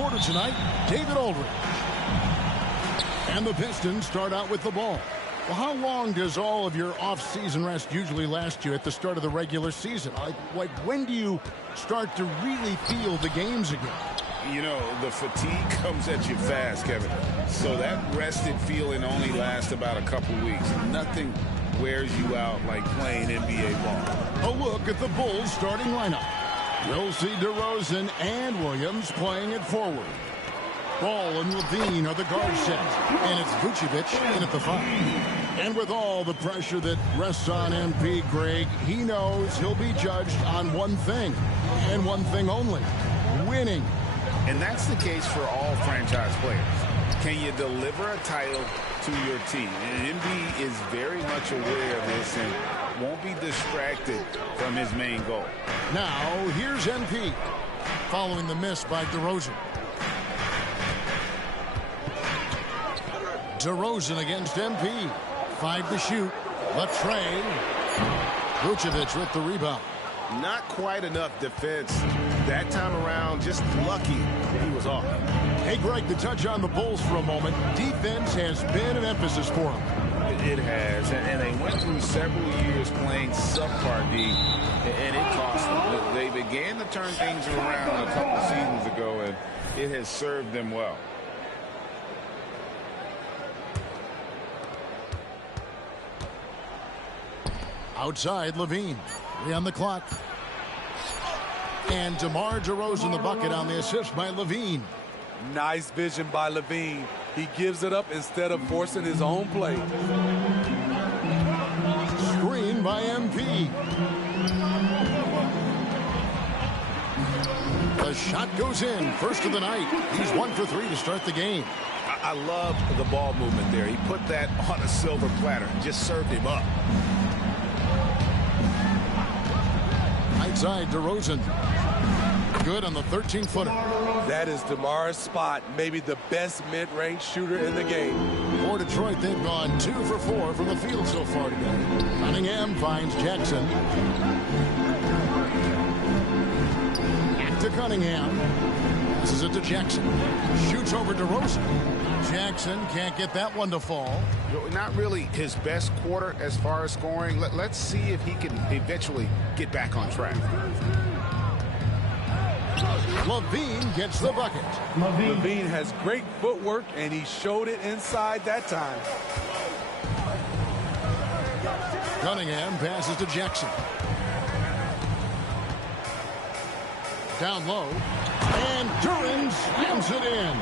reporter tonight, David Aldridge. And the Pistons start out with the ball. Well, how long does all of your off-season rest usually last you at the start of the regular season? Like when do you start to really feel the games again? You know, the fatigue comes at you fast, Kevin. So that rested feeling only lasts about a couple weeks. Nothing wears you out like playing NBA ball. A look at the Bulls starting lineup. We'll see DeRozan and Williams playing it forward. Ball and Levine are the guard set. And it's Vucevic in at the 5. And with all the pressure that rests on MP, Greg, he knows he'll be judged on one thing, and one thing only: winning. And that's the case for all franchise players. Can you deliver a title to your team? And Embiid is very much aware of this and won't be distracted from his main goal. Now, here's MP, following the miss by DeRozan. DeRozan against MP. 5 to shoot. Left Trey. Vucevic with the rebound. Not quite enough defense that time around. Just lucky he was off. Hey, Greg, to touch on the Bulls for a moment, defense has been an emphasis for them. It has, and they went through several years playing subpar D, and it cost them. They began to turn things around a couple of seasons ago, and it has served them well. Outside, Levine. 3 on the clock. And DeMar DeRozan the bucket on the assist by Levine. Nice vision by Levine. He gives it up instead of forcing his own play. Screen by MP. The shot goes in. First of the night. He's 1 for 3 to start the game. I love the ball movement there. He put that on a silver platter. Just served him up. Outside, DeRozan. Good on the 13-footer. That is DeMar's spot. Maybe the best mid-range shooter in the game. For Detroit, they've gone 2 for 4 from the field so far today. Cunningham finds Jackson. Back to Cunningham. Passes it to Jackson. Shoots over DeRozan. Jackson can't get that one to fall. Not really his best quarter as far as scoring. Let's see if he can eventually get back on track. Levine gets the bucket. Levine has great footwork, and he showed it inside that time. Cunningham passes to Jackson. Down low. And Duren slams it in.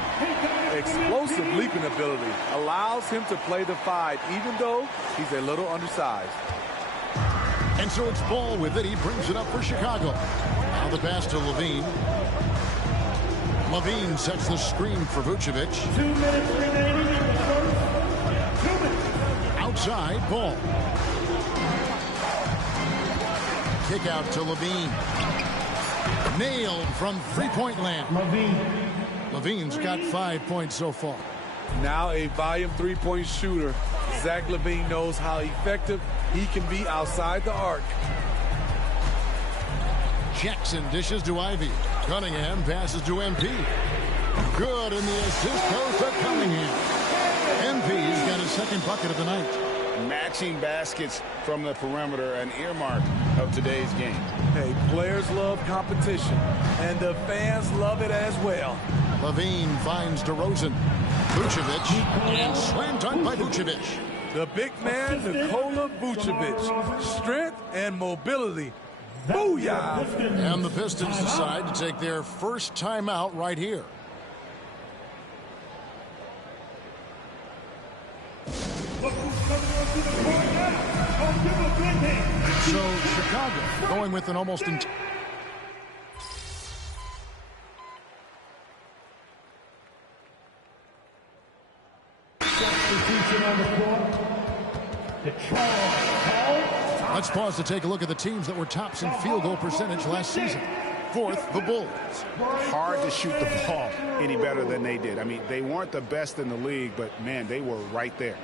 Explosive leaping ability allows him to play the 5, even though he's a little undersized. And so it's Ball with it. He brings it up for Chicago. Now the pass to Levine. Levine sets the screen for Vucevic. 2 minutes remaining in the first. 2 minutes. Outside, Ball. Kick out to Levine. Nailed from three-point land. Levine's got 5 points so far. Now a volume 3-point shooter. Zach LaVine knows how effective he can be outside the arc. Jackson dishes to Ivy. Cunningham passes to MP. Good, and the assist goes to Cunningham. MP's got his second bucket of the night. Matching baskets from the perimeter, an earmark of today's game. Hey, players love competition, and the fans love it as well. Levine finds DeRozan. Vucevic, and slam dunk by Vucevic. The big man, Nikola Vucevic. Strength and mobility. Booyah! And the Pistons decide to take their first timeout right here. So Chicago going with an almost entire. Let's pause to take a look at the teams that were tops in field goal percentage last season. Fourth, the Bulls. Hard to shoot the ball any better than they did. I mean, they weren't the best in the league, but, man, they were right there.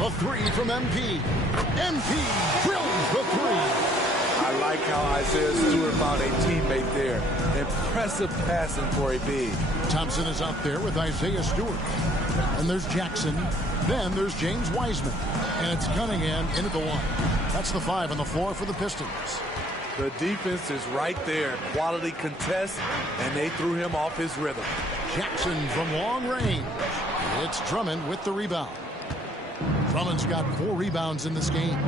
A three from MP. MP drills the three. I like how Isaiah Stewart found a teammate there. Impressive passing for a big. Thompson is out there with Isaiah Stewart. And there's Jackson. Then there's James Wiseman. And it's Cunningham into the one. That's the 5 on the floor for the Pistons. The defense is right there. Quality contest, and they threw him off his rhythm. Jackson from long range. It's Drummond with the rebound. Drummond's got 4 rebounds in this game.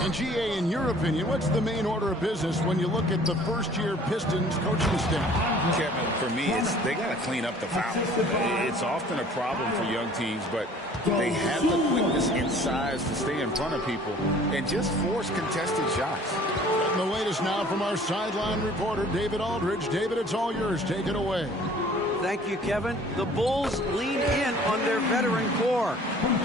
And GA, in your opinion, what's the main order of business when you look at the first-year Pistons coaching staff? Kevin, for me, they got to clean up the fouls. It's often a problem for young teams, but they have the quickness and size to stay in front of people and just force contested shots. And the latest now from our sideline reporter, David Aldridge. David, it's all yours. Take it away. Thank you, Kevin. The Bulls lean in on their veteran core.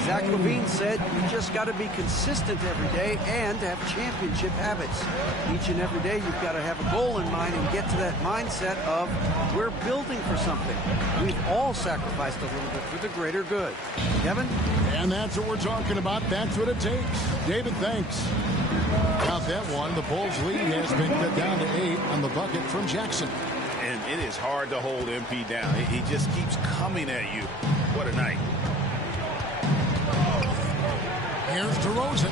Zach LaVine said you just got to be consistent every day and have championship habits. Each and every day you've got to have a goal in mind and get to that mindset of we're building for something. We've all sacrificed a little bit for the greater good. Kevin? And that's what we're talking about. That's what it takes. David, thanks. Count that one. The Bulls' lead has been cut down to 8 on the bucket from Jackson. And it is hard to hold MP down. He just keeps coming at you. What a night. Here's DeRozan.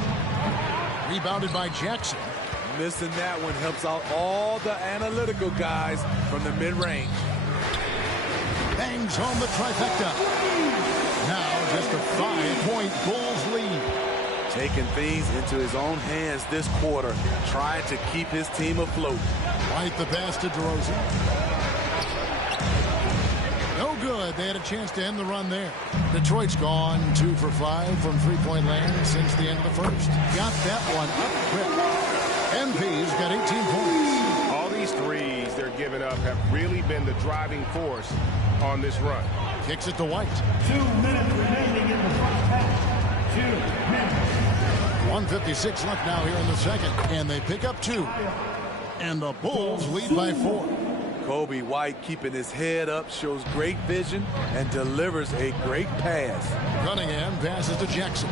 Rebounded by Jackson. Missing that one helps out all the analytical guys from the mid-range. Bangs home the trifecta. Now just a 5-point Bulls lead. Taking things into his own hands this quarter, trying to keep his team afloat. Right the pass to DeRozan. No good. They had a chance to end the run there. Detroit's gone 2 for 5 from three-point land since the end of the first. Got that one up quick. MP's got 18 points. All these threes they're giving up have really been the driving force on this run. Kicks it to White. 2 minutes remaining in the first half. 2 minutes. 1:56 left now here in the second. And they pick up 2. And the Bulls lead by 4. Kobe White keeping his head up, shows great vision, and delivers a great pass. Cunningham passes to Jackson.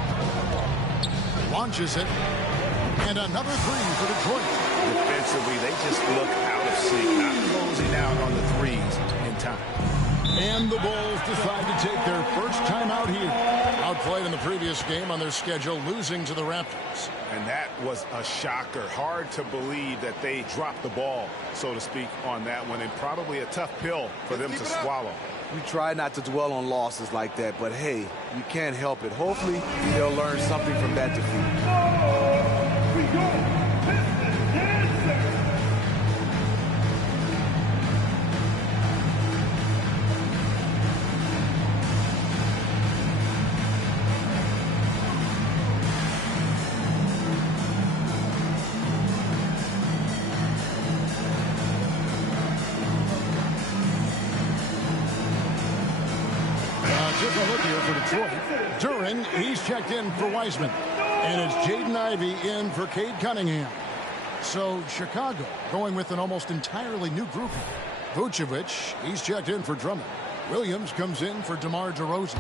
Launches it. And another 3 for Detroit. Defensively, they just look out of sync, not closing out on the threes in time. And the Bulls decide to take their first time out here. Outplayed in the previous game on their schedule, losing to the Raptors. And that was a shocker. Hard to believe that they dropped the ball, so to speak, on that one. And probably a tough pill for them to swallow. We try not to dwell on losses like that, but hey, you can't help it. Hopefully, they'll learn something from that defeat. We go. Just a look here for Detroit. Duren, he's checked in for Wiseman. And it's Jaden Ivey in for Cade Cunningham. So Chicago going with an almost entirely new grouping. Vucevic, he's checked in for Drummond. Williams comes in for DeMar DeRozan.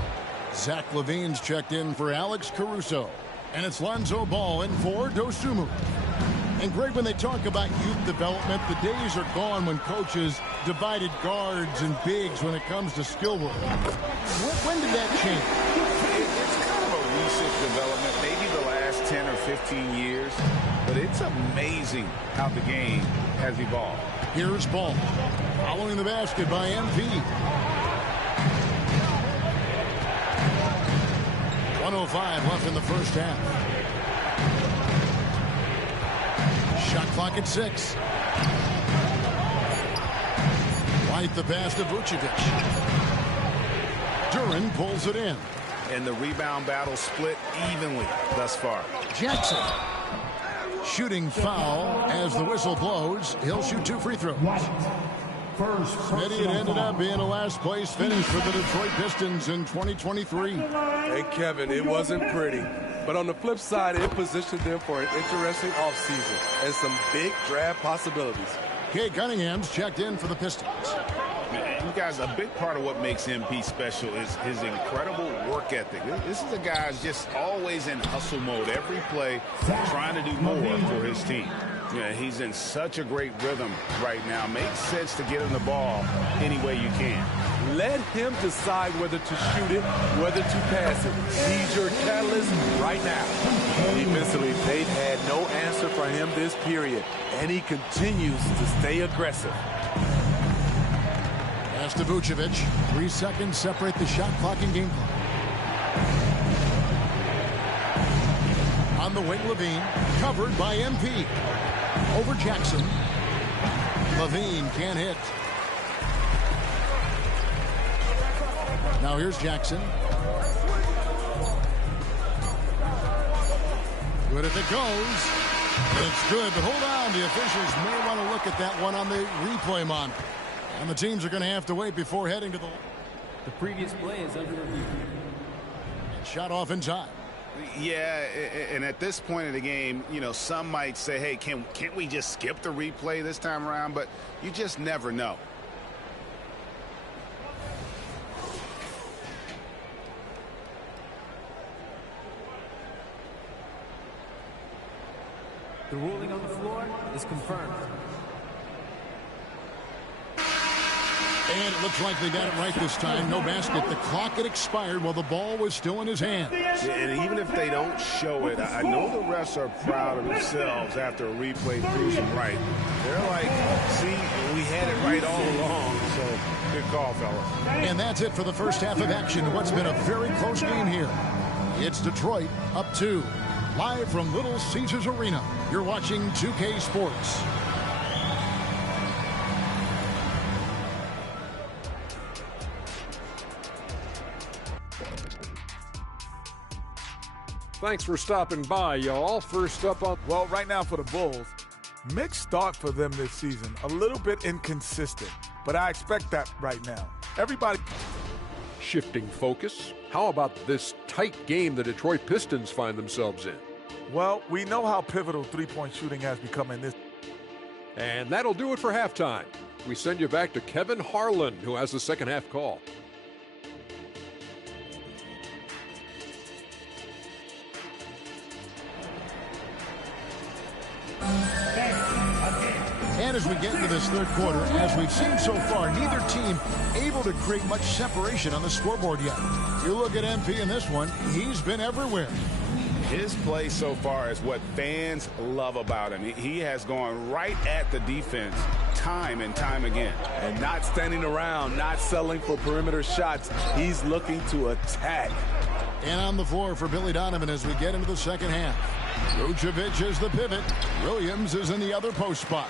Zach LaVine's checked in for Alex Caruso. And it's Lonzo Ball in for Dosunmu. And Greg, when they talk about youth development, the days are gone when coaches divided guards and bigs when it comes to skill work. When did that change? It's kind of a recent development, maybe the last 10 or 15 years. But it's amazing how the game has evolved. Here's Ball. Following the basket by MP. 1:05 left in the first half. Shot clock at 6. White the pass to Vucevic. Duren pulls it in. And the rebound battle split evenly thus far. Jackson. Shooting foul as the whistle blows. He'll shoot 2 free throws. First Smitty, it ended up being a last place finish for the Detroit Pistons in 2023. Hey, Kevin, it wasn't pretty. But on the flip side, it positioned them for an interesting offseason and some big draft possibilities. Cade Cunningham's checked in for the Pistons. You guys, a big part of what makes MP special is his incredible work ethic. This is a guy who's just always in hustle mode every play, trying to do more for his team. Yeah, he's in such a great rhythm right now. Makes sense to get him the ball any way you can. Let him decide whether to shoot it, whether to pass it. He's your catalyst right now. Defensively, they've had no answer for him this period, and he continues to stay aggressive. Pass to Vucevic. 3 seconds separate the shot clock and game clock. On the wing, Levine, covered by MP. Over Jackson. Levine can't hit. Now here's Jackson. Good if it goes. It's good, but hold on. The officials may want to look at that one on the replay monitor. And the teams are going to have to wait before heading to the... The previous play is under review. Shot off in time. Yeah, and at this point in the game, you know, some might say, hey, can't we just skip the replay this time around? But you just never know. The ruling on the floor is confirmed. And it looks like they got it right this time. No basket. The clock had expired while the ball was still in his hand. Yeah, and even if they don't show it, I know the refs are proud of themselves after a replay proves them right. They're like, see, we had it right all along. So, good call, fellas. And that's it for the first half of action. What's been a very close game here. It's Detroit up 2. Live from Little Caesars Arena. You're watching 2K Sports. Thanks for stopping by, y'all. First up on... Well, right now for the Bulls, mixed start for them this season. A little bit inconsistent, but I expect that right now. Everybody... Shifting focus. How about this tight game the Detroit Pistons find themselves in? Well, we know how pivotal three-point shooting has become in this. And that'll do it for halftime. We send you back to Kevin Harlan, who has the second half call. And as we get into this third quarter, as we've seen so far, neither team able to create much separation on the scoreboard yet. You look at MP in this one, he's been everywhere. His play so far is what fans love about him. He has gone right at the defense time and time again. And not standing around, not settling for perimeter shots. He's looking to attack. And on the floor for Billy Donovan as we get into the second half. Vucevic is the pivot. Williams is in the other post spot.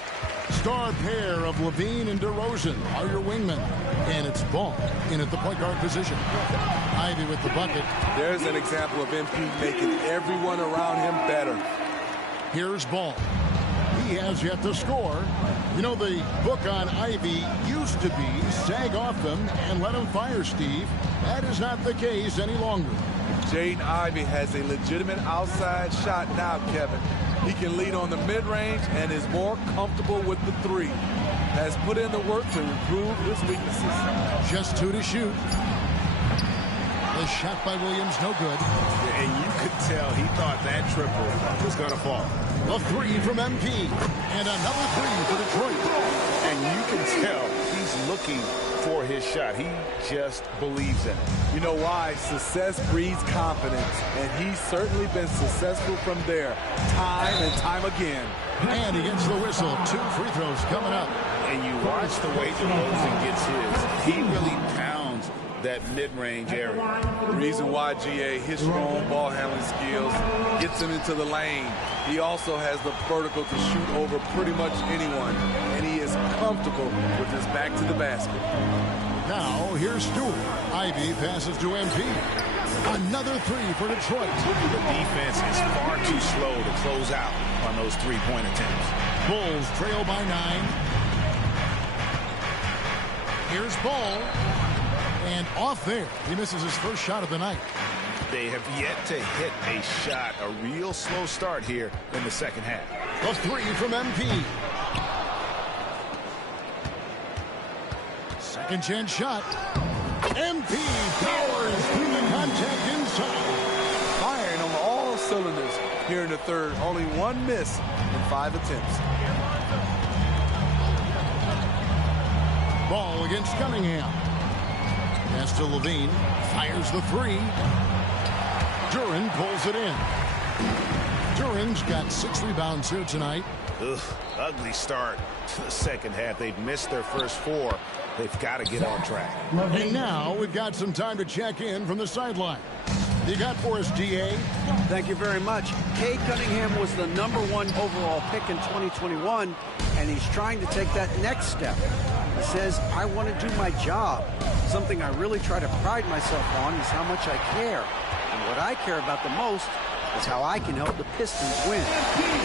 Star pair of Levine and DeRozan are your wingmen. And it's Ball in at the point guard position. Ivy with the bucket. There's an example of MP making everyone around him better. Here's Ball. He has yet to score. You know, the book on Ivy used to be sag off them and let him fire, Steve. That is not the case any longer. Jaden Ivey has a legitimate outside shot now, Kevin. He can lead on the mid-range and is more comfortable with the three. Has put in the work to improve his weaknesses. Just 2 to shoot. The shot by Williams, no good. And you could tell he thought that triple was going to fall. A 3 from MP. And another 3 for Detroit. And you can tell he's looking for his shot. He just believes in it. You know why? Success breeds confidence, and he's certainly been successful from there, time and time again. And he gets the whistle. 2 free throws coming up. And you watch the way DeRozan gets his. He really pounds that mid-range area. The reason why, GA, his strong ball handling skills gets him into the lane. He also has the vertical to shoot over pretty much anyone, and he is comfortable with his back to the basket. Now, here's Stewart. Ivy passes to MP. Another 3 for Detroit. The defense is far too slow to close out on those three-point attempts. Bulls trail by 9. Here's Ball. And off there. He misses his first shot of the night. They have yet to hit a shot, a real slow start here in the second half. A 3 from MP. Second chance shot. MP powers through the contact inside. Firing on all cylinders here in the third. Only one miss in 5 attempts. Ball against Cunningham. Pass to Levine. Fires the three. Duren pulls it in. Duren's got 6 rebounds here tonight. Ugh, ugly start to the second half. They've missed their first 4. They've got to get on track. And now we've got some time to check in from the sideline. You got for us, DA? Thank you very much. Cade Cunningham was the #1 overall pick in 2021, and he's trying to take that next step. He says, I want to do my job. Something I really try to pride myself on is how much I care. And what I care about the most is how I can help the Pistons win.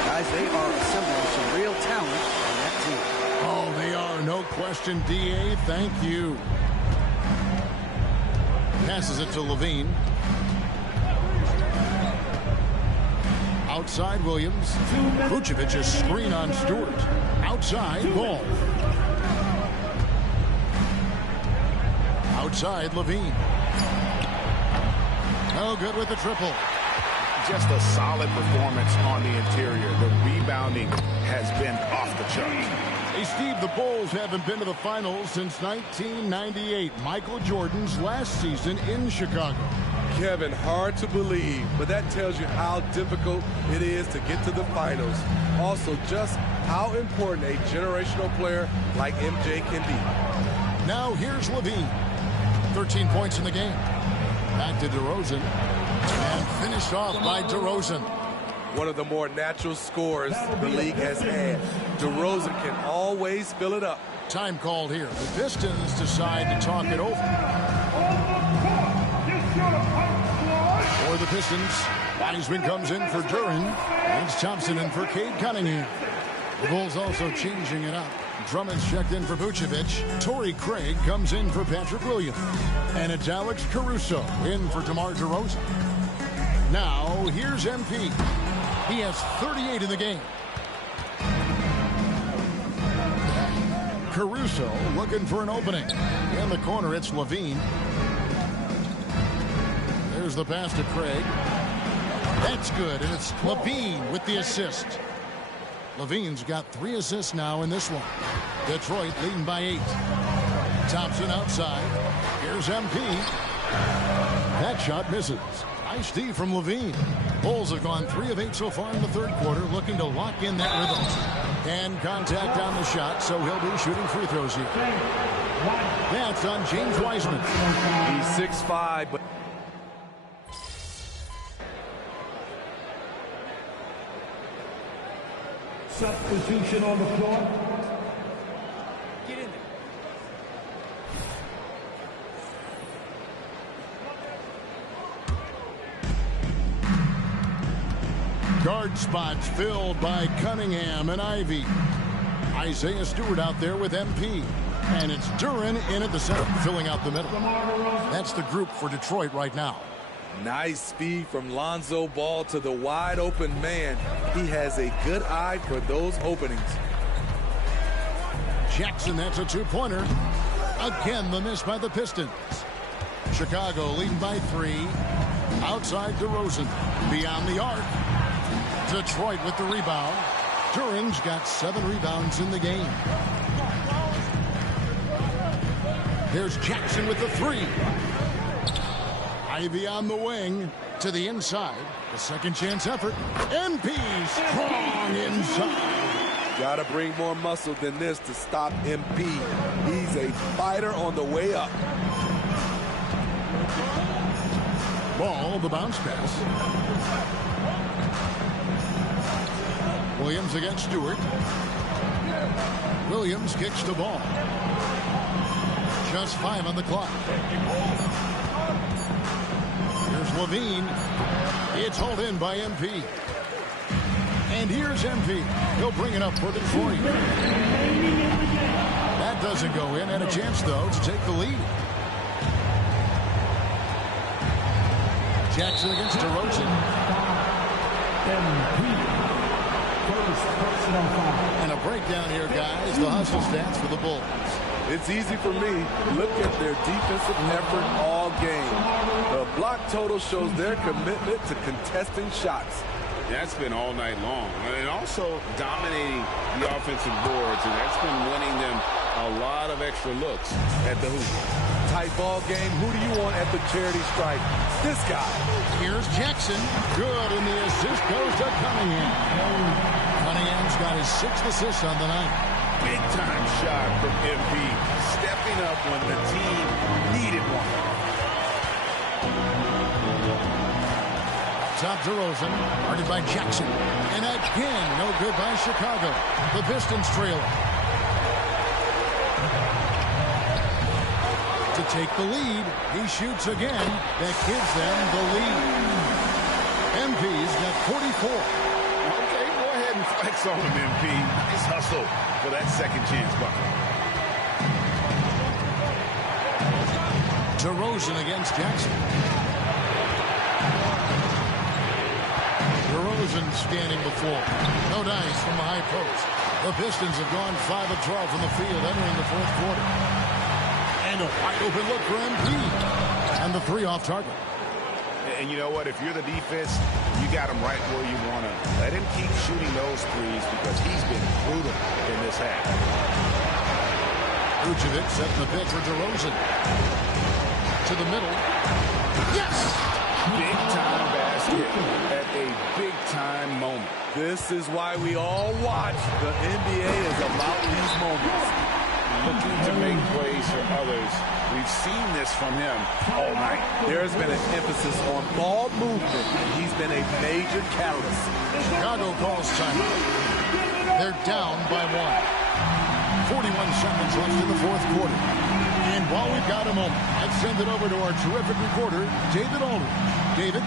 Guys, they are assembling some real talent on that team. Oh, they are. No question, DA. Thank you. Passes it to Levine. Outside Williams. Vucevic is screen on Stewart. Outside Ball. Outside Levine. No good with the triple. Just a solid performance on the interior. The rebounding has been off the charts. Hey, Steve, the Bulls haven't been to the finals since 1998, Michael Jordan's last season in Chicago. Kevin, hard to believe, but that tells you how difficult it is to get to the finals. Also, just how important a generational player like MJ can be. Now here's Levine. 13 points in the game. Back to DeRozan. And finished off by DeRozan. One of the more natural scorers the league has had. DeRozan can always fill it up. Time called here. The Pistons decide to talk it over. For the Pistons, Wiseman comes in for Duren. It's Thompson in for Cade Cunningham. The Bulls also changing it up. Drummond's checked in for Vucevic. Torrey Craig comes in for Patrick Williams. And it's Alex Caruso in for DeMar DeRozan. Now, here's MP. He has 38 in the game. Caruso looking for an opening. In the corner, it's Levine. There's the pass to Craig. That's good, and it's Levine with the assist. Levine's got 3 assists now in this one. Detroit leading by 8. Thompson outside. Here's MP. That shot misses. Nice D from Levine. Bulls have gone 3 of 8 so far in the third quarter, looking to lock in that rhythm. And contact on the shot, so he'll be shooting free throws here. That's on James Wiseman. He's 6'5", but substitution on the floor. Get in there. Guard spots filled by Cunningham and Ivy. Isaiah Stewart out there with MP. And it's Duren in at the center, filling out the middle. That's the group for Detroit right now. nice speed from Lonzo Ball to the wide open man. He has a good eye for those openings. Jackson, that's a 2-pointer. Again, the miss by the Pistons. Chicago leading by 3. Outside DeRozan. Beyond the arc. Detroit with the rebound. Duren's got 7 rebounds in the game. There's Jackson with the 3. Ivy on the wing to the inside. The second chance effort. MP strong inside. Gotta bring more muscle than this to stop MP. He's a fighter on the way up. Ball, the bounce pass. Williams against Stewart. Williams kicks the ball. Just 5 on the clock. Here's Levine. It's hauled in by MP. And here's MP. He'll bring it up for Detroit. That doesn't go in. Had a chance, though, to take the lead. Jackson against DeRozan. And a breakdown here, guys. The hustle stats for the Bulls. It's easy for me. Look at their defensive effort all game. The block total shows their commitment to contesting shots. That's been all night long. And also dominating the offensive boards, and that's been winning them a lot of extra looks at the hoop. Tight ball game. Who do you want at the charity stripe? This guy. Here's Jackson. Good, and the assist goes to Cunningham. Cunningham's got his 6th assist on the night. Big-time shot from MP, stepping up when the team needed one. Top to Rosen, guarded by Jackson. And again, no good by Chicago. The Pistons trail it. To take the lead, he shoots again. That gives them the lead. MP's got 44. Okay, go ahead and flex on him, MP. Nice hustle for that second chance bucket. DeRozan against Jackson. DeRozan standing before. No dice from the high post. The Pistons have gone 5 of 12 from the field entering the 4th quarter. And a wide open look for MP. And the 3 off target. And you know what? If you're the defense, you got him right where you want him. Let him keep shooting those threes because he's been brutal in this half. Vucevic setting the pick for DeRozan. To the middle. Yes! Big-time basket at a big-time moment. This is why we all watch. The NBA is about these moments. Looking to make plays for others. We've seen this from him all night. There's been an emphasis on ball movement, and he's been a major catalyst. Chicago calls timeout. They're down by 1. 41 seconds left in the 4th quarter. And while we've got a moment, let's send it over to our terrific reporter, David Aldridge. David?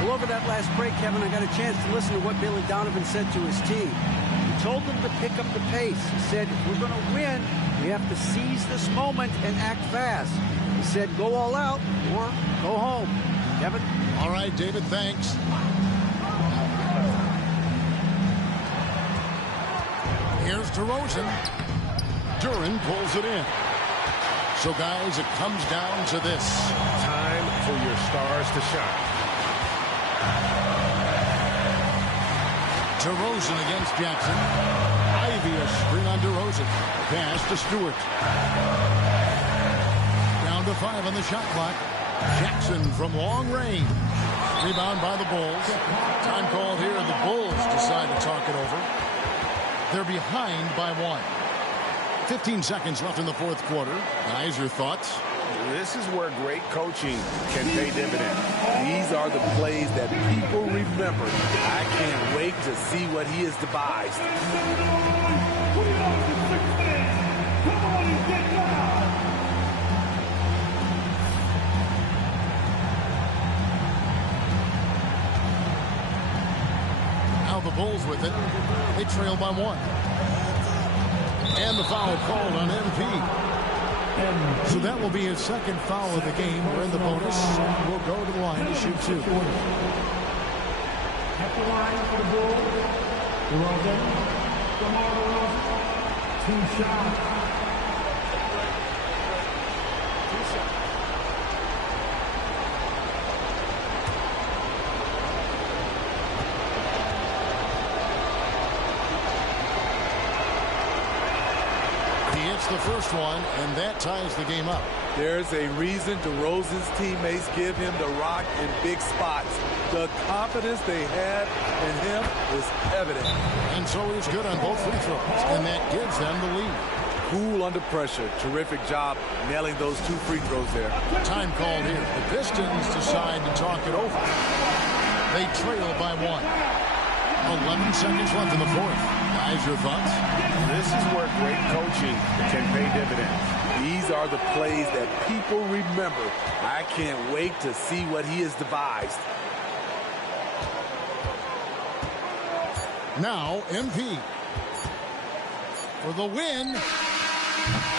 Well, over that last break, Kevin, I got a chance to listen to what Billy Donovan said to his team. He told them to pick up the pace. He said, if we're going to win, we have to seize this moment and act fast. He said, go all out or go home. Kevin? All right, David, thanks. Here's DeRozan. Duran pulls it in. So, guys, it comes down to this. Time for your stars to shine. DeRozan against Jackson. Ivy a screen on DeRozan. Pass to Stewart. Down to 5 on the shot clock. Jackson from long range. Rebound by the Bulls. Time called here. The Bulls decide to talk it over. They're behind by 1. 15 seconds left in the 4th quarter. Guys, your thoughts? This is where great coaching can pay dividends. These are the plays that people remember. I can't wait to see what he has devised. Now the Bulls with it. They trail by 1. And the foul called on MP. So that will be his 2nd foul of the game. We're in the bonus. We'll go to the line to shoot 2. At the line for the Bulls, DeRozan, DeMar DeRozan, 2 shots. The first one, and that ties the game up. There's a reason DeRozan's teammates give him the rock in big spots. The confidence they have in him is evident. And so he's good on both free throws, and that gives them the lead. Cool under pressure. Terrific job nailing those 2 free throws there. Time called here. The Pistons decide to talk it over. They trail by 1. 11 seconds left in the 4th. Guys, your thoughts? This is where great coaching can pay dividends. These are the plays that people remember. I can't wait to see what he has devised. Now, MP. For the win.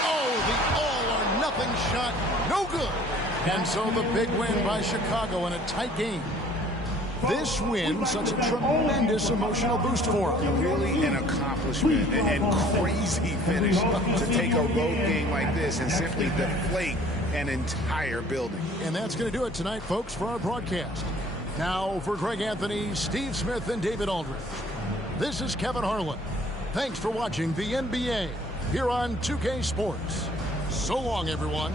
Oh, the all-or-nothing shot. No good. And so the big win by Chicago in a tight game. This win, such a tremendous emotional boost for him. Really an accomplishment and crazy finish to take a road game like this and simply deflate an entire building. And that's going to do it tonight, folks, for our broadcast. Now for Greg Anthony, Steve Smith, and David Aldridge. This is Kevin Harlan. Thanks for watching the NBA here on 2K Sports. So long, everyone.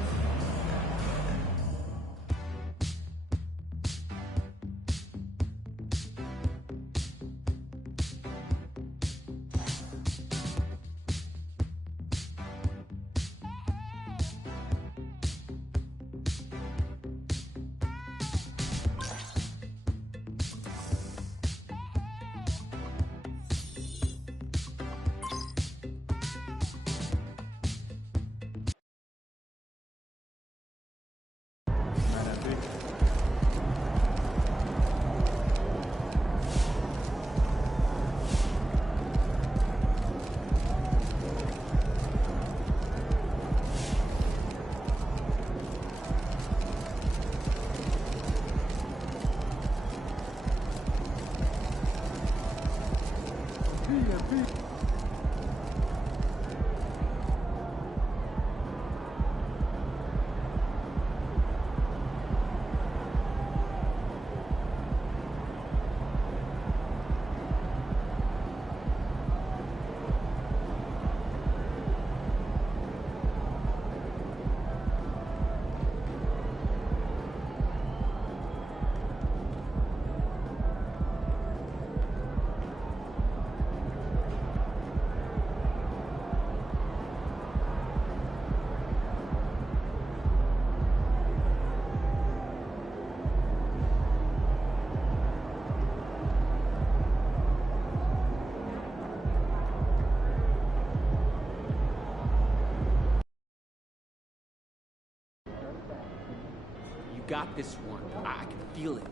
Got this one. I can feel it.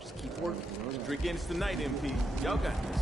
Just keep working. Drink in tonight, MP. Y'all got this.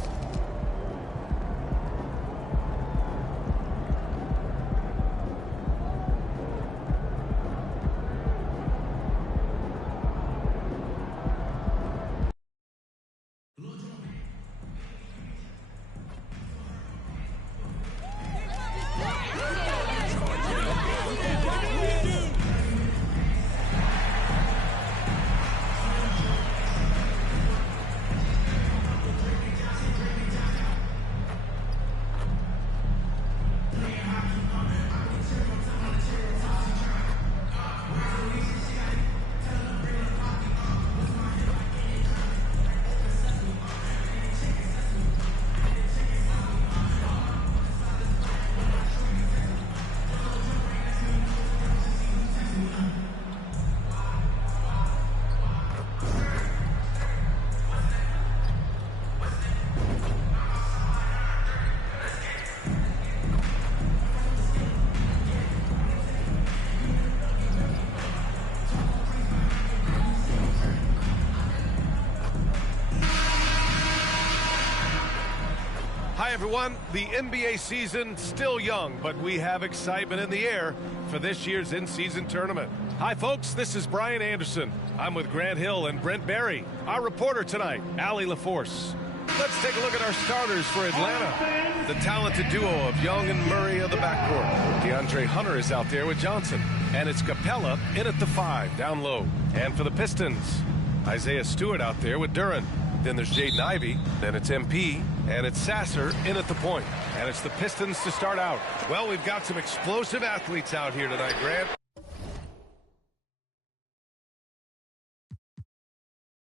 Hi, everyone. The NBA season still young, but we have excitement in the air for this year's in-season tournament. Hi, folks. This is Brian Anderson. I'm with Grant Hill and Brent Barry. Our reporter tonight, Allie LaForce. Let's take a look at our starters for Atlanta. The talented duo of Young and Murray of the backcourt. DeAndre Hunter is out there with Johnson. And it's Capella in at the 5, down low. And for the Pistons, Isaiah Stewart out there with Duren. Then there's Jaden Ivey. Then it's MP. And it's Sasser in at the point. And it's the Pistons to start out. Well, we've got some explosive athletes out here tonight, Grant.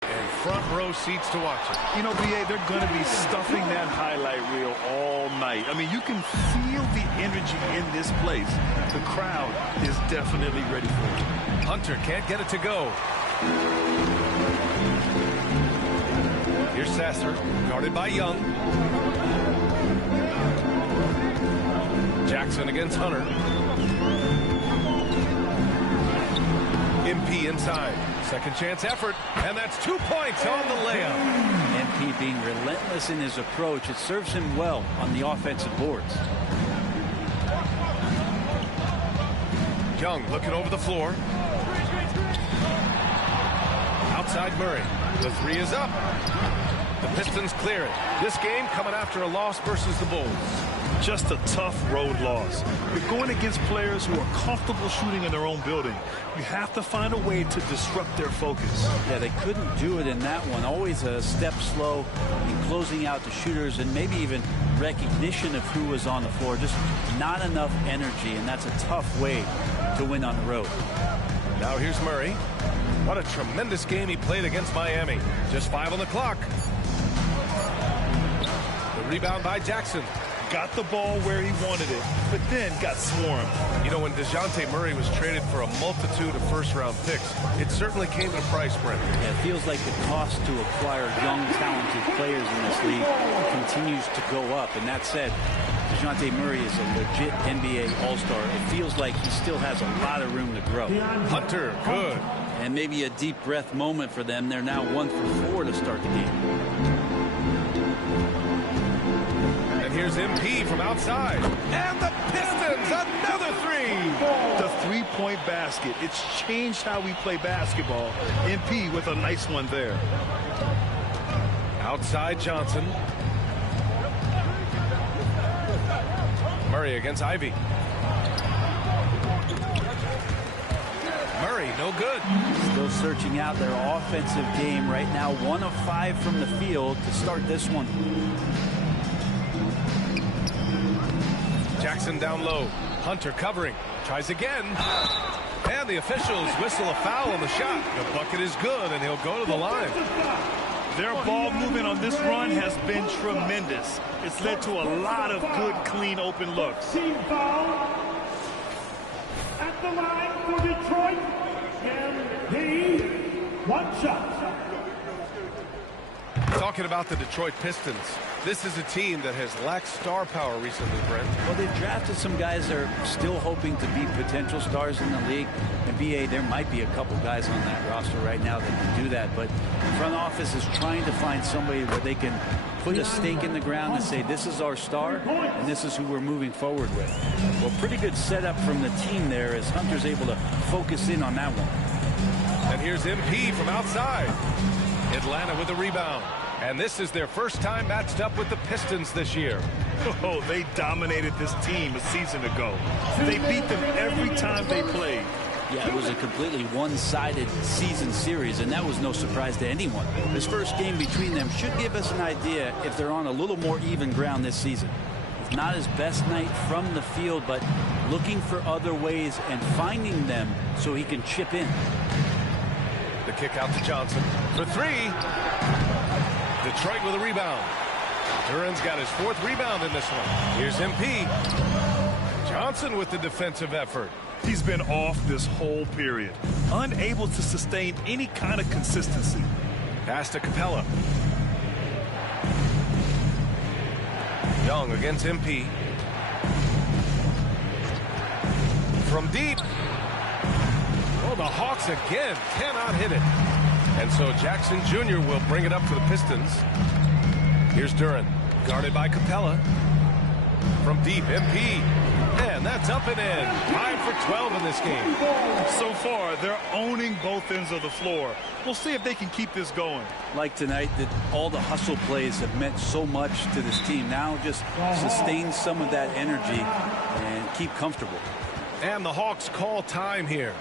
And front row seats to watch it. You know, B.A., they're going to be stuffing that highlight reel all night. I mean, you can feel the energy in this place. The crowd is definitely ready for it. Hunter can't get it to go. Here's Sasser, guarded by Young. Jackson against Hunter. MP inside. Second chance effort, and that's 2 points on the layup. MP being relentless in his approach. It serves him well on the offensive boards. Young looking over the floor. Outside Murray. The 3 is up. The Pistons clear it. This game coming after a loss versus the Bulls. Just a tough road loss. You're going against players who are comfortable shooting in their own building. You have to find a way to disrupt their focus. Yeah, they couldn't do it in that one. Always a step slow in closing out the shooters and maybe even recognition of who was on the floor. Just not enough energy, and that's a tough way to win on the road. Now here's Murray. What a tremendous game he played against Miami. Just 5 on the clock. The rebound by Jackson. Got the ball where he wanted it, but then got swarmed. You know, when DeJounte Murray was traded for a multitude of first-round picks, it certainly came at a price, Brent. Yeah, it feels like the cost to acquire young, talented players in this league continues to go up. And that said, DeJounte Murray is a legit NBA All-Star. It feels like he still has a lot of room to grow. Hunter, good. And maybe a deep breath moment for them. They're now 1 for 4 to start the game. Here's MP from outside. And the Pistons, another three. The three-point basket. It's changed how we play basketball. MP with a nice one there. Outside Johnson. Murray against Ivy. Murray, no good. Still searching out their offensive game right now. 1 of 5 from the field to start this one. Jackson down low. Hunter covering. Tries again. And the officials whistle a foul on the shot. The bucket is good, and he'll go to the line. Their ball movement on this run has been tremendous. It's led to a lot of good, clean, open looks. Team foul at the line for Detroit. MP, 1 shot. Talking about the Detroit Pistons, this is a team that has lacked star power recently, Brent. Well, they've drafted some guys that are still hoping to be potential stars in the league. And BA, there might be a couple guys on that roster right now that can do that. But the front office is trying to find somebody where they can put a stake in the ground and say, this is our star, and this is who we're moving forward with. Well, pretty good setup from the team there as Hunter's able to focus in on that one. And here's MP from outside. Atlanta with a rebound. And this is their first time matched up with the Pistons this year. Oh, they dominated this team a season ago. They beat them every time they played. Yeah, it was a completely one-sided season series, and that was no surprise to anyone. This first game between them should give us an idea if they're on a little more even ground this season. It's not his best night from the field, but looking for other ways and finding them so he can chip in. The kick out to Johnson for 3. Detroit with a rebound. Duran's got his 4th rebound in this one. Here's MP. Johnson with the defensive effort. He's been off this whole period, unable to sustain any kind of consistency. Pass to Capella. Young against MP. From deep. Oh, the Hawks again cannot hit it. And so Jackson Jr. will bring it up for the Pistons. Here's Duran, guarded by Capella. From deep, MP. And that's up and in. 5 for 12 in this game. So far, they're owning both ends of the floor. We'll see if they can keep this going. Like tonight, that all the hustle plays have meant so much to this team. Now just sustain some of that energy and keep comfortable. And the Hawks call time here.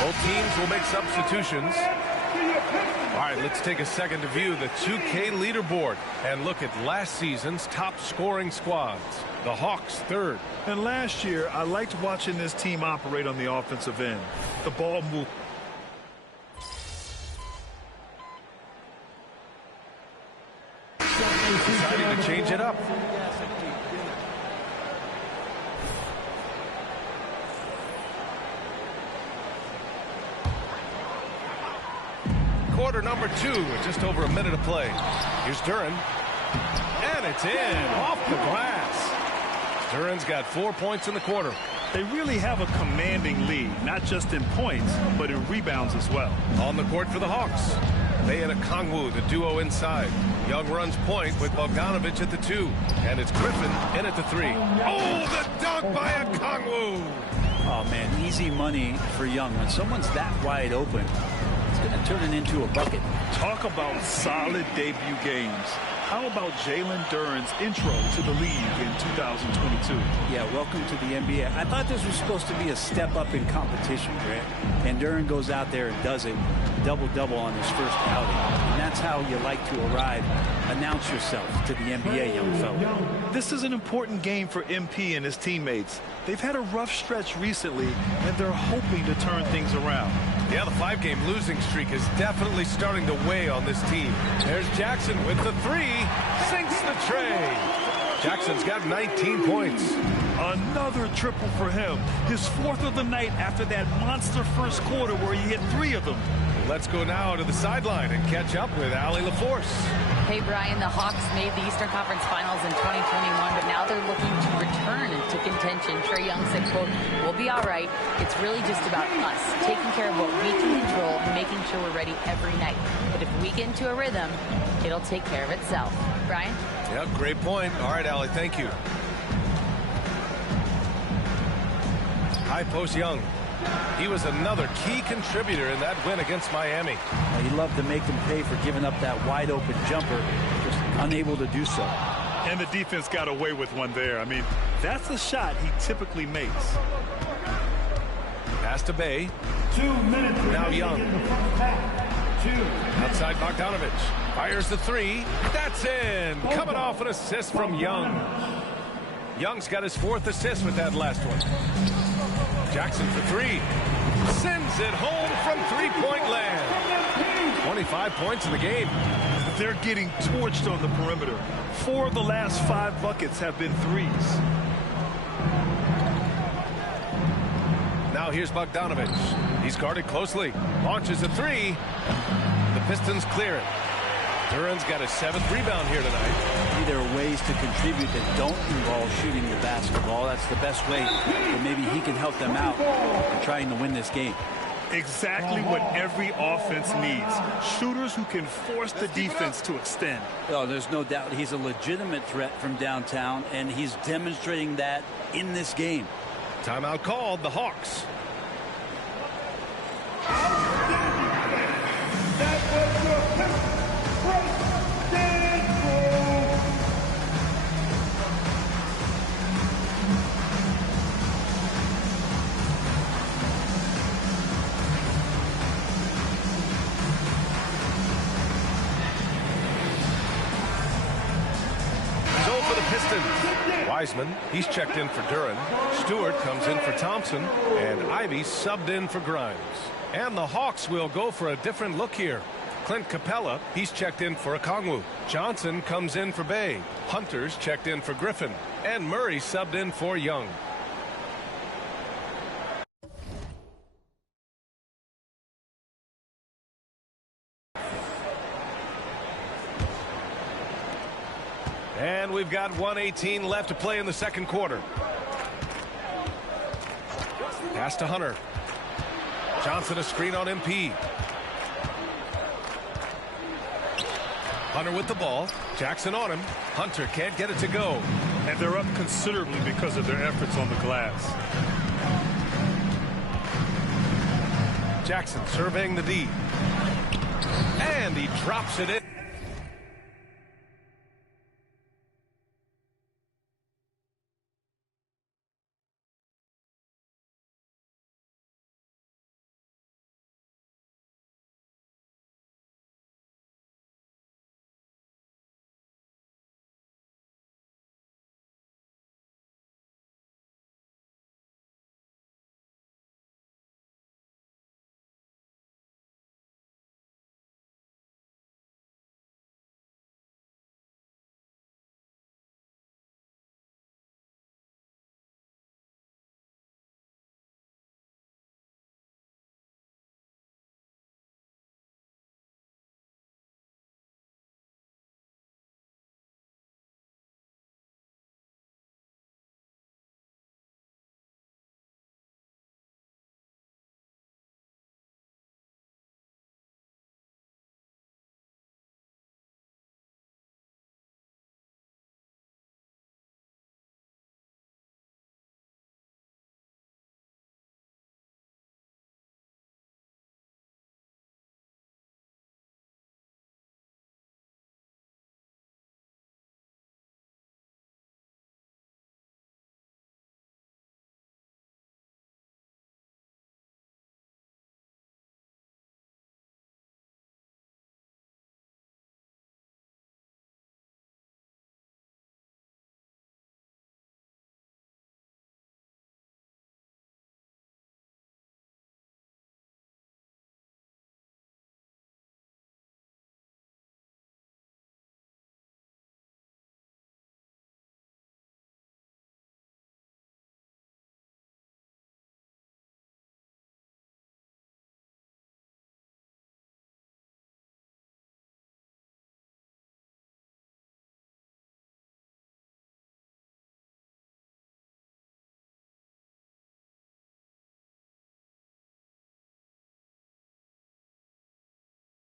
Both teams will make substitutions. All right, let's take a second to view the 2K leaderboard and look at last season's top scoring squads. The Hawks 3rd. And last year, I liked watching this team operate on the offensive end. The ball moved. Deciding to change it up. Quarter number 2 with just over a minute to play. Here's Duran. And it's in off the glass. Duran's got 4 points in the quarter. They really have a commanding lead, not just in points, but in rebounds as well. On the court for the Hawks. They and Okongwu, the duo inside. Young runs point with Bogdanovic at the 2. And it's Griffin in at the 3. Oh, the dunk by Okongwu! Oh, man, easy money for Young. When someone's that wide open, it's going to turn it into a bucket. Talk about solid debut games. How about Jalen Duren's intro to the league in 2022? Yeah, welcome to the NBA. I thought this was supposed to be a step up in competition, Grant. And Duren goes out there and does it, double-double on his first outing. And that's how you like to arrive. Announce yourself to the NBA, young fella. This is an important game for MP and his teammates. They've had a rough stretch recently, and they're hoping to turn things around. Yeah, the 5-game losing streak is definitely starting to weigh on this team. There's Jackson with the 3. Sinks the tray. Jackson's got 19 points. Another triple for him. His 4th of the night after that monster first quarter where he hit 3 of them. Let's go now to the sideline and catch up with Allie LaForce. Hey, Brian, the Hawks made the Eastern Conference Finals in 2021, but now they're looking to return to contention. Trae Young said, quote, "We'll be all right. It's really just about us, taking care of what we can control and making sure we're ready every night. But if we get into a rhythm, it'll take care of itself." Brian? Yeah, great point. All right, Allie, thank you. High post Young. He was another key contributor in that win against Miami. He loved to make them pay for giving up that wide open jumper, just unable to do so. And the defense got away with one there. I mean, that's a shot he typically makes. Pass to Bay. 2 minutes. Now Young. Outside Bogdanovic. Fires the 3. That's in. Coming off an assist from Young. Young's got his 4th assist with that last one. Jackson for 3. Sends it home from three-point land. 25 points in the game. They're getting torched on the perimeter. 4 of the last 5 buckets have been 3s. Now here's Bogdanovic. He's guarded closely. Launches a 3. The Pistons clear it. Duren's got his 7th rebound here tonight. Maybe there are ways to contribute that don't involve shooting the basketball. That's the best way. But maybe he can help them out in trying to win this game. Exactly what every offense needs. Shooters who can force the defense to extend. Oh, there's no doubt he's a legitimate threat from downtown, and he's demonstrating that in this game. Timeout called, the Hawks. Wiseman, he's checked in for Duren. Stewart comes in for Thompson. And Ivy subbed in for Grimes. And the Hawks will go for a different look here. Clint Capella, he's checked in for Okongwu. Johnson comes in for Bay. Hunter's checked in for Griffin. And Murray subbed in for Young. And we've got 1:18 left to play in the second quarter. Pass to Hunter. Johnson a screen on MP. Hunter with the ball. Jackson on him. Hunter can't get it to go. And they're up considerably because of their efforts on the glass. Jackson surveying the D. And he drops it in.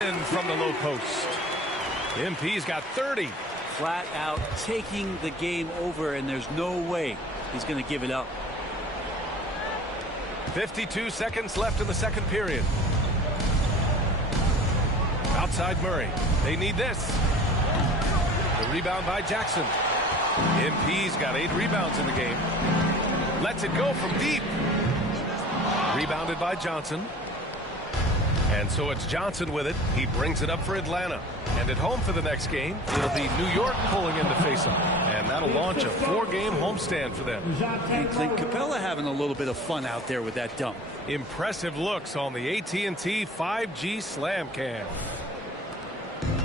And from the low post. MP's got 30. Flat out taking the game over, and there's no way he's going to give it up. 52 seconds left in the second period. Outside Murray. They need this. The rebound by Jackson. MP's got 8 rebounds in the game. Lets it go from deep. Rebounded by Johnson. And so it's Johnson with it. He brings it up for Atlanta. And at home for the next game, it'll be New York pulling in to face them. And that'll launch a 4-game homestand for them. And Clint Capella having a little bit of fun out there with that dunk. Impressive looks on the AT&T 5G Slam Cam.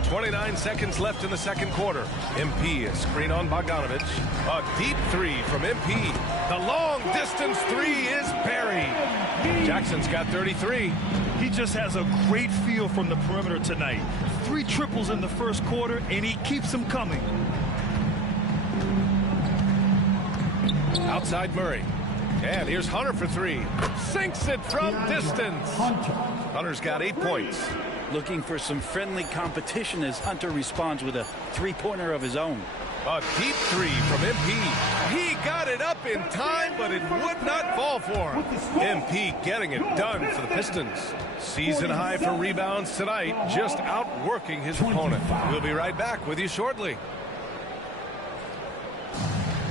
29 seconds left in the second quarter. MP is screen on Bogdanovich. A deep 3 from MP. The long distance 3 is buried. Jackson's got 33. He just has a great feel from the perimeter tonight. 3 triples in the first quarter, and he keeps them coming. Outside Murray. And here's Hunter for 3. Sinks it from distance. Hunter's got 8 points. Looking for some friendly competition as Hunter responds with a 3-pointer of his own. A deep 3 from MP. He got it up in time, but it would not fall for him. MP getting it done for the Pistons. Season high for rebounds tonight, just outworking his opponent. We'll be right back with you shortly.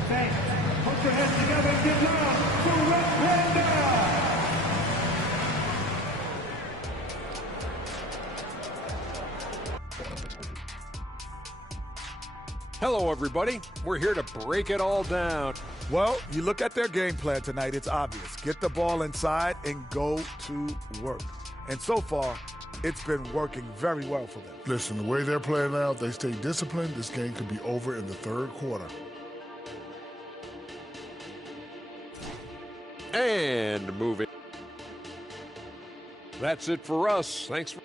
Thanks. Put your heads together and get down for Red Panda. Hello, everybody. We're here to break it all down. Well, you look at their game plan tonight, it's obvious. Get the ball inside and go to work. And so far, it's been working very well for them. Listen, the way they're playing now, if they stay disciplined, this game could be over in the third quarter. And moving. That's it for us. Thanks for...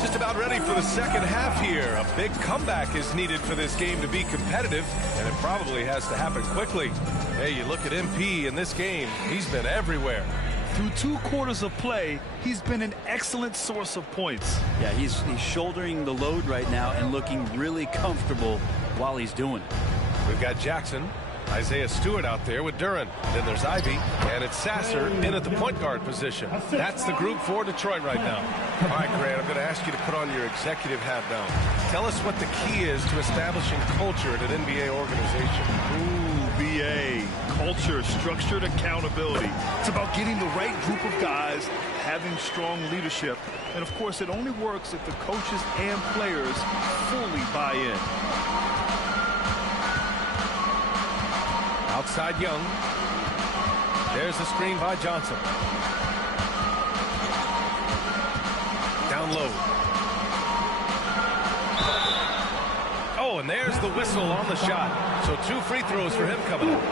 Just about ready for the second half here. A big comeback is needed for this game to be competitive, and it probably has to happen quickly. Hey, you look at MP in this game, he's been everywhere. Through 2 quarters of play, he's been an excellent source of points. Yeah, he's shouldering the load right now and looking really comfortable while he's doing it. We've got Jackson, Isaiah Stewart out there with Duren. Then there's Ivy, and it's Sasser in at the point guard position. That's the group for Detroit right now. All right, Grant, I'm going to ask you to put on your executive hat now. Tell us what the key is to establishing culture at an NBA organization. Ooh, BA. Culture, structured accountability. It's about getting the right group of guys, having strong leadership. And, of course, it only works if the coaches and players fully buy in. Outside Young. There's the screen by Johnson. Down low. Oh, and there's the whistle on the shot. So 2 free throws for him coming up.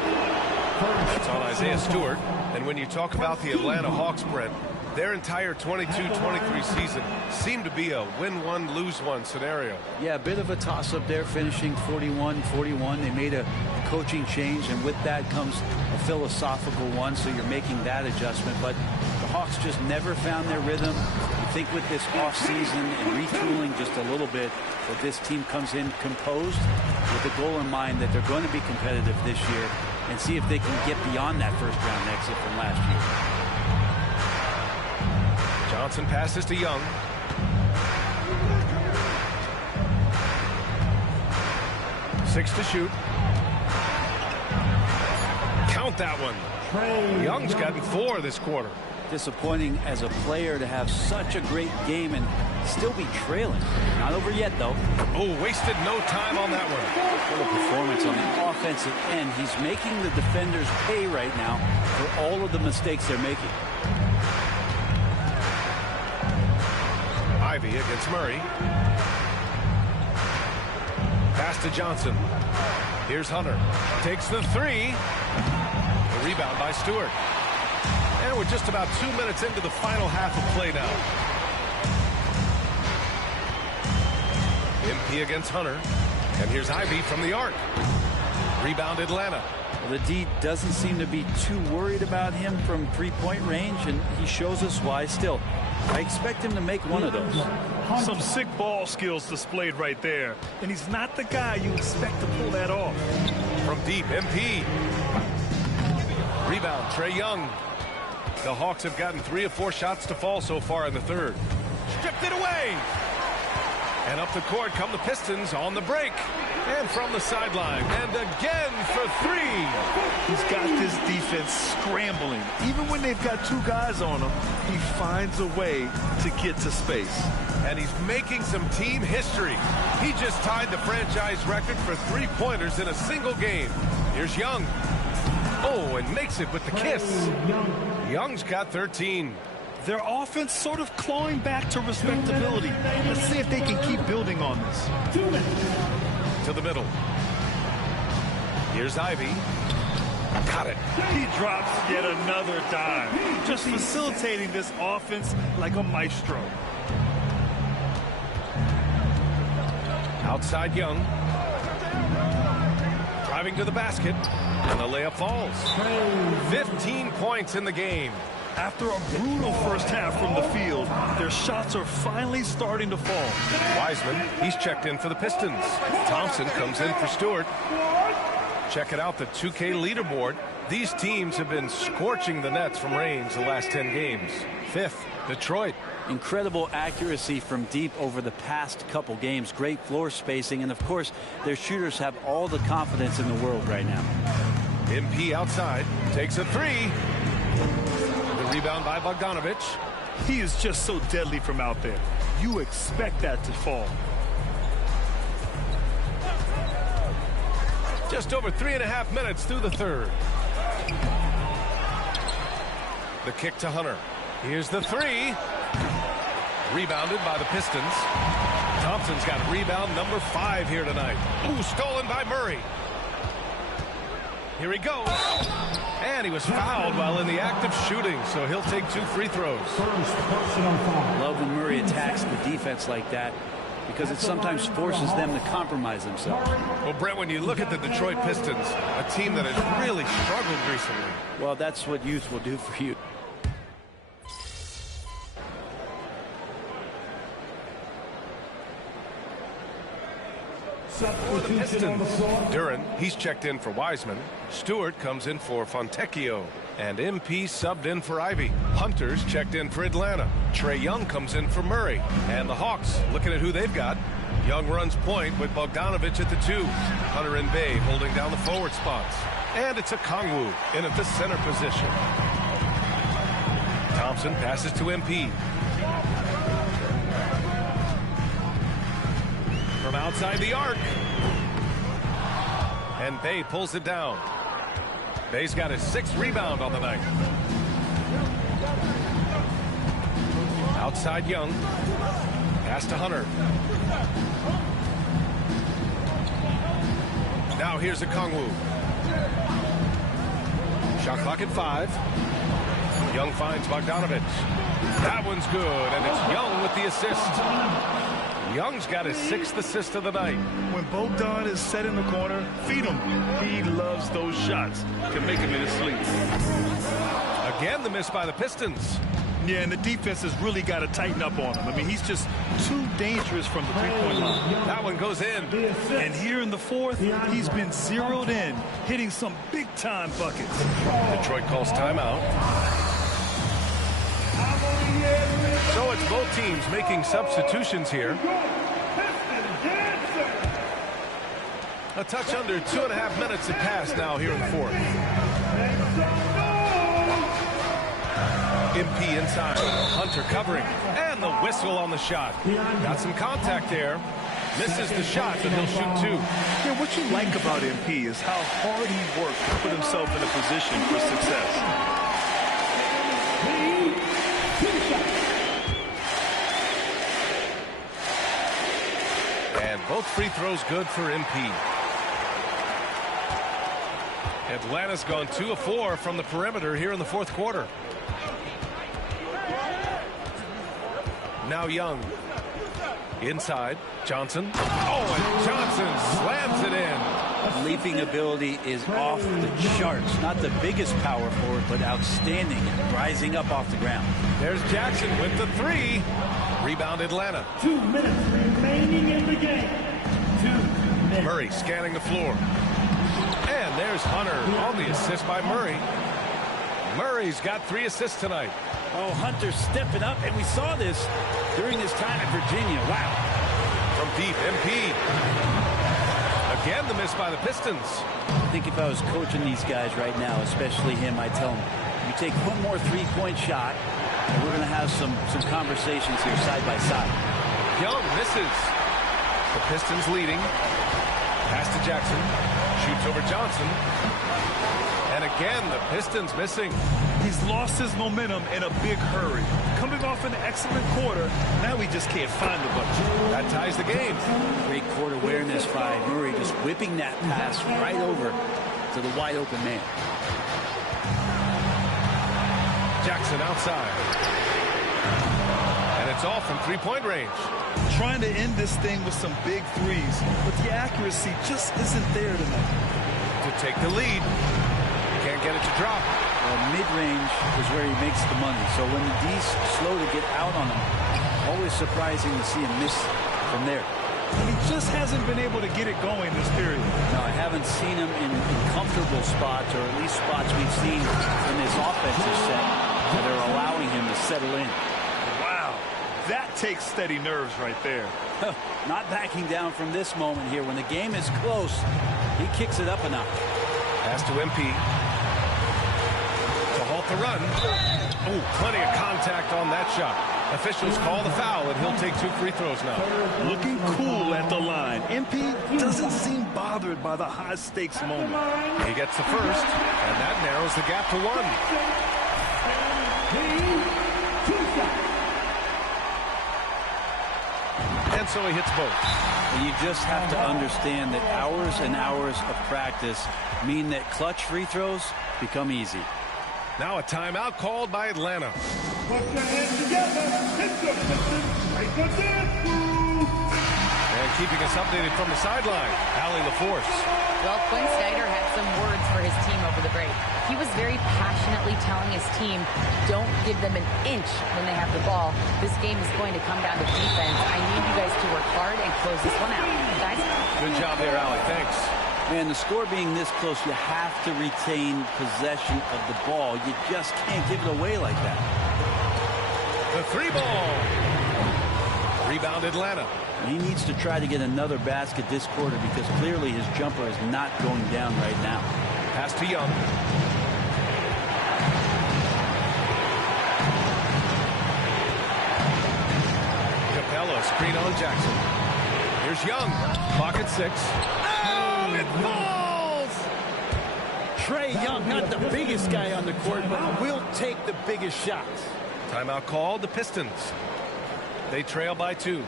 That's on Isaiah Stewart. And when you talk about the Atlanta Hawks, Brent, their entire 22-23 season seemed to be a win-1, lose-1 scenario. Yeah, a bit of a toss-up there, finishing 41-41. They made a coaching change, and with that comes a philosophical one, so you're making that adjustment. But the Hawks just never found their rhythm. You think with this offseason and retooling just a little bit, that this team comes in composed with the goal in mind that they're going to be competitive this year and see if they can get beyond that first-round exit from last year. Johnson passes to Young. Six to shoot. Count that one. Young's gotten 4 this quarter. Disappointing as a player to have such a great game and still be trailing. Not over yet, though. Oh, wasted no time on that one. What a performance on the offensive end. He's making the defenders pay right now for all of the mistakes they're making. Ivy against Murray. Pass to Johnson. Here's Hunter. Takes the 3. The rebound by Stewart. And we're just about 2 minutes into the final half of play now. MP against Hunter. And here's Ivy from the arc. Rebound Atlanta. The D doesn't seem to be too worried about him from three-point range, and he shows us why. Still, I expect him to make one of those. Some sick ball skills displayed right there, and he's not the guy you expect to pull that off. From deep, MP. Rebound, Trae Young. The Hawks have gotten 3 of 4 shots to fall so far in the third. Stripped it away. And up the court come the Pistons on the break. And from the sideline. And again for 3. He's got this defense scrambling. Even when they've got 2 guys on him, he finds a way to get to space. And he's making some team history. He just tied the franchise record for 3-pointers in a single game. Here's Young. Oh, and makes it with the kiss. Young's got 13. Their offense sort of clawing back to respectability. Let's see if they can keep building on this. To the middle. Here's Ivy. Got it. He drops yet another dime. Just facilitating this offense like a maestro. Outside Young. Driving to the basket. And the layup falls. 15 points in the game. After a brutal first half from the field, their shots are finally starting to fall. Wiseman, he's checked in for the Pistons. Thompson comes in for Stewart. Check it out, the 2K leaderboard. These teams have been scorching the nets from range the last 10 games. 5th, Detroit. Incredible accuracy from deep over the past couple games. Great floor spacing, and of course, their shooters have all the confidence in the world right now. MP outside, takes a 3. The rebound by Bogdanovic. He is just so deadly from out there. You expect that to fall. Just over 3.5 minutes through the third. The kick to Hunter. Here's the 3. Rebounded by the Pistons. Thompson's got rebound number 5 here tonight. Ooh, stolen by Murray. Here he goes. And he was fouled while in the act of shooting, so he'll take 2 free throws. Love when Murray attacks the defense like that, because it sometimes forces them to compromise themselves. Well, Brett, when you look at the Detroit Pistons, a team that has really struggled recently. Well, that's what youth will do for you. For the Pistons, Duren, he's checked in for Wiseman. Stewart comes in for Fontecchio. And MP subbed in for Ivy. Hunter's checked in for Atlanta. Trae Young comes in for Murray. And the Hawks, looking at who they've got. Young runs point with Bogdanovic at the 2. Hunter and Bay holding down the forward spots. And it's a Kongwu in at the center position. Thompson passes to MP. From outside the arc. And Bay pulls it down. Bay's got his 6th rebound on the night. Outside Young. Pass to Hunter. Now here's a Kongwu. Shot clock at 5. Young finds Bogdanovic. That one's good, and it's Young with the assist. Young's got his 6th assist of the night. When Bogdan is set in the corner, feed him. He loves those shots. Can make him in his sleep. Again, the miss by the Pistons. Yeah, and the defense has really got to tighten up on him. I mean, he's just too dangerous from the three-point line. That one goes in. And here in the 4th, he's been zeroed in, hitting some big-time buckets. Detroit calls timeout. So it's both teams making substitutions here. A touch under 2.5 minutes have passed now here in the 4th. MP inside. Hunter covering. And the whistle on the shot. Got some contact there. Misses the shot, but he'll shoot 2. Yeah, what you like about MP is how hard he worked to put himself in a position for success. And both free throws good for MP. Atlanta's gone 2 of 4 from the perimeter here in the 4th quarter. Now Young. Inside. Johnson. Oh, and Johnson slams it in. leaping ability is off the charts. Not the biggest power forward, but outstanding, rising up off the ground. There's Jackson with the three. Rebound Atlanta. 2 minutes remaining in the game. 2 minutes. Murray scanning the floor. And there's Hunter on the assist by Murray. Murray's got 3 assists tonight. Oh, Hunter stepping up, and we saw this during his time at Virginia. Wow. From deep, MP. Again, the miss by the Pistons. I think if I was coaching these guys right now, especially him, I'd tell him, you take one more three-point shot, and we're going to have some conversations here side by side. Young misses. The Pistons leading. Pass to Jackson. Shoots over Johnson. And again, the Pistons missing. He's lost his momentum in a big hurry. Coming off an excellent quarter, now he just can't find the bucket. That ties the game. Great court awareness by Murray, just whipping that pass right over to the wide open man. Jackson outside. And it's all from three-point range. Trying to end this thing with some big threes, but the accuracy just isn't there tonight. To take the lead. Can't get it to drop. Well, mid-range is where he makes the money. So when the D's slow to get out on him, always surprising to see him miss from there. And he just hasn't been able to get it going this period. No, I haven't seen him in comfortable spots, or at least spots we've seen in this offensive set that are allowing him to settle in. Wow, that takes steady nerves right there. Not backing down from this moment here. When the game is close, he kicks it up a notch. Pass to MP. To halt the run. Oh, plenty of contact on that shot. Officials call the foul, and he'll take 2 free throws now. Looking cool at the line. MP doesn't seem bothered by the high-stakes moment. He gets the first, and that narrows the gap to 1. And so he hits both. And you just have to understand that hours and hours of practice mean that clutch free throws become easy. Now a timeout called by Atlanta. Put your hands together. Hit the Pistons. Make a dance move. And keeping us updated from the sideline, Allie LaForce. Well, Quinn Snyder had some words for his team over the break. He was very passionately telling his team, don't give them an inch when they have the ball. This game is going to come down to defense. I need you guys to work hard and close this one out. Guys? Good job there, Allie. Thanks. Man, the score being this close, you have to retain possession of the ball. You just can't give it away like that. The 3-ball. Rebound Atlanta. He needs to try to get another basket this quarter because clearly his jumper is not going down right now. Pass to Young. Capella, screen on Jackson. Here's Young. Pocket 6. Oh, it falls! Trae Young, not the biggest guy on the court, but will take the biggest shots. Timeout called, the Pistons. They trail by 2.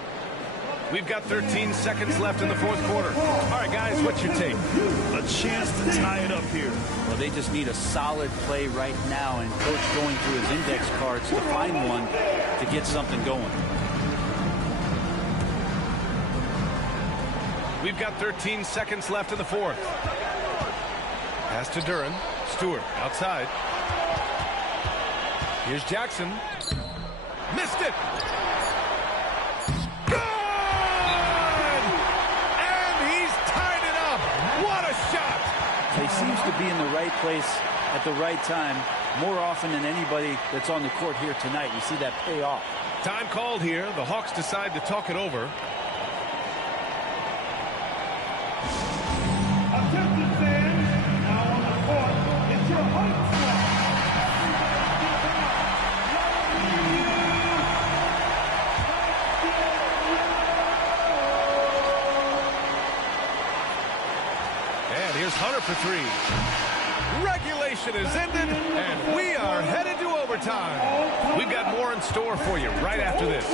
We've got 13 seconds left in the 4th quarter. All right, guys, what's your take? A chance to tie it up here. Well, they just need a solid play right now, and Coach going through his index cards to find one to get something going. We've got 13 seconds left in the 4th. Pass to Duren. Stewart outside. Here's Jackson. Missed it. Good! And he's tied it up. What a shot! He seems to be in the right place at the right time more often than anybody that's on the court here tonight. You see that pay off. Time called here. The Hawks decide to talk it over. Attention fans, now on the court, it's your Hawks squad. And here's Hunter for 3. Regulation is ended, and we are headed to overtime. We've got more in store for you right after this.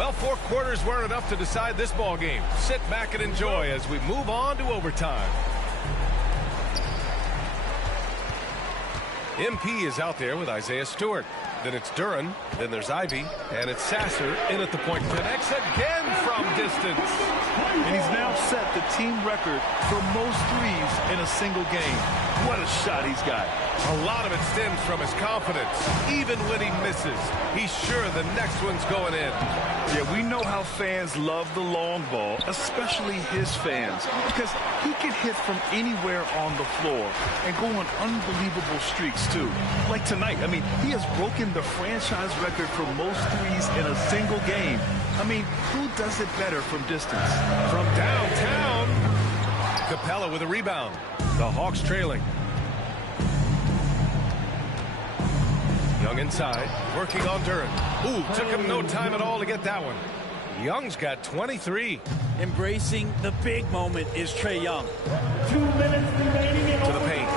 Well, 4 quarters weren't enough to decide this ball game. Sit back and enjoy as we move on to overtime. MP is out there with Isaiah Stewart. Then it's Duren. Then there's Ivey. And it's Sasser in at the point. Connects again from distance. And he's now set the team record for most threes in a single game. What a shot he's got. A lot of it stems from his confidence. Even when he misses, he's sure the next one's going in. Yeah, we know how fans love the long ball, especially his fans, because he can hit from anywhere on the floor and go on unbelievable streaks, too. Like tonight, I mean, he has broken the franchise record for most threes in a single game. I mean, who does it better from distance? From downtown, Capella with a rebound. The Hawks trailing. Young inside, working on Duren. Ooh, took him no time at all to get that one. Young's got 23. Embracing the big moment is Trae Young. 2 minutes remaining in to the paint.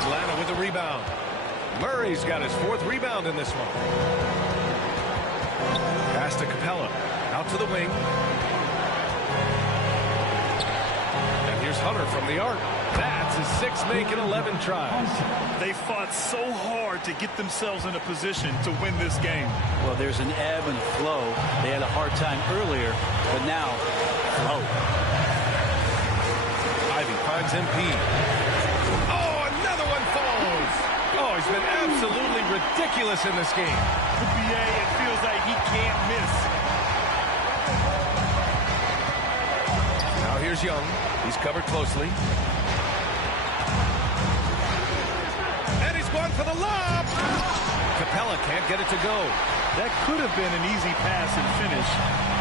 Atlanta with the rebound. Murray's got his 4th rebound in this one. Pass to Capella. Out to the wing. And here's Hunter from the arc. That's his 6th make in 11 tries. They fought so hard to get themselves in a position to win this game. Well, there's an ebb and a flow. They had a hard time earlier, but now, flow. Ivey finds MP. Oh, another one falls. Oh, he's been absolutely ridiculous in this game. The BA, it feels like he can't miss. Now here's Young. He's covered closely. One for the lob. Capella can't get it to go. That could have been an easy pass and finish.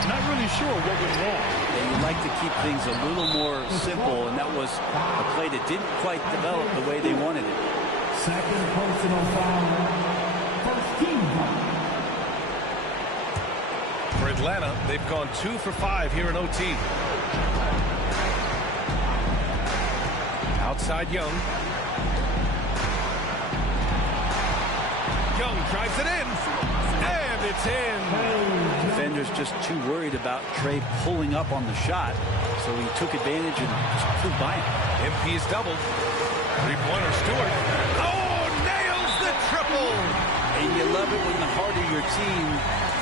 Not really sure what went wrong. They would like to keep things a little more simple, and that was a play that didn't quite develop the way they wanted it. Second personal foul. First team foul. For Atlanta, they've gone 2 for 5 here in OT. Outside Young. Young drives it in, and it's in. Defender's just too worried about Trae pulling up on the shot, so he took advantage and just flew by him. MP is doubled. 3-pointer Stewart. Oh, nails the triple. And you love it when the heart of your team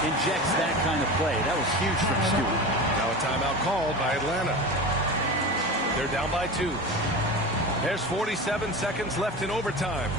injects that kind of play. That was huge from Stewart. Now a timeout called by Atlanta. They're down by 2. There's 47 seconds left in overtime.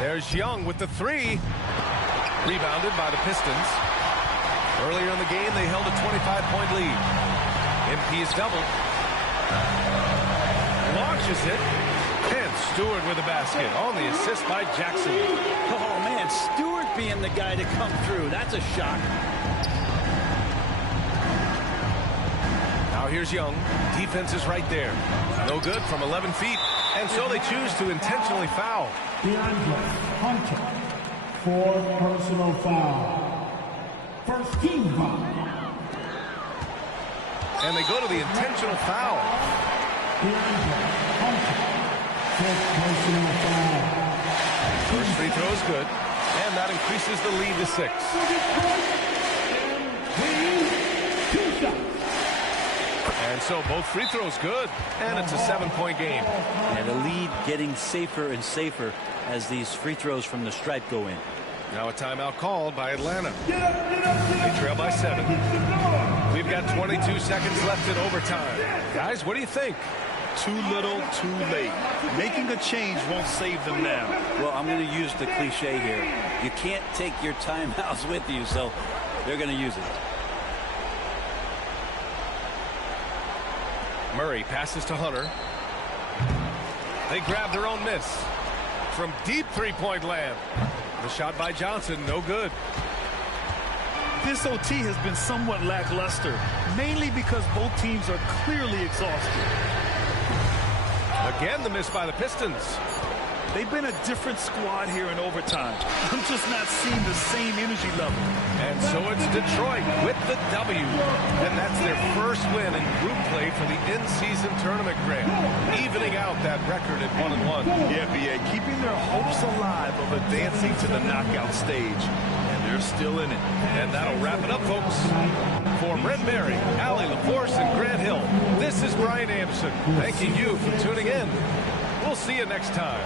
There's Young with the 3. Rebounded by the Pistons. Earlier in the game, they held a 25-point lead. MP is doubled. Launches it. And Stewart with a basket on the assist by Jackson. Oh, man, Stewart being the guy to come through. That's a shock. Now here's Young. Defense is right there. No good from 11 feet. And so they choose to intentionally foul. DeAndre Hunter, 4th personal foul. First team foul. And they go to the intentional foul. DeAndre Hunter, 5th personal foul. First free throw is good. And that increases the lead to 6. 2 shots. And so both free throws good. And it's a 7-point game. And the lead getting safer and safer as these free throws from the stripe go in. Now a timeout called by Atlanta. They trail by 7. We've got 22 seconds left in overtime. Guys, what do you think? Too little, too late. Making a change won't save them now. Well, I'm going to use the cliche here. You can't take your timeouts with you, so they're going to use it. Murray passes to Hunter. They grab their own miss. From deep three-point land. The shot by Johnson, no good. This OT has been somewhat lackluster, mainly because both teams are clearly exhausted. Again, the miss by the Pistons. They've been a different squad here in overtime. I'm just not seeing the same energy level. And so it's Detroit with the W. And that's their first win in group play for the in-season tournament, Grant, evening out that record at 1-1. Yeah, B.A., keeping their hopes alive of advancing to the knockout stage. And they're still in it. And that'll wrap it up, folks. For Brent Barry, Allie LaForce, and Grant Hill, this is Brian Anderson, thanking you for tuning in. We'll see you next time.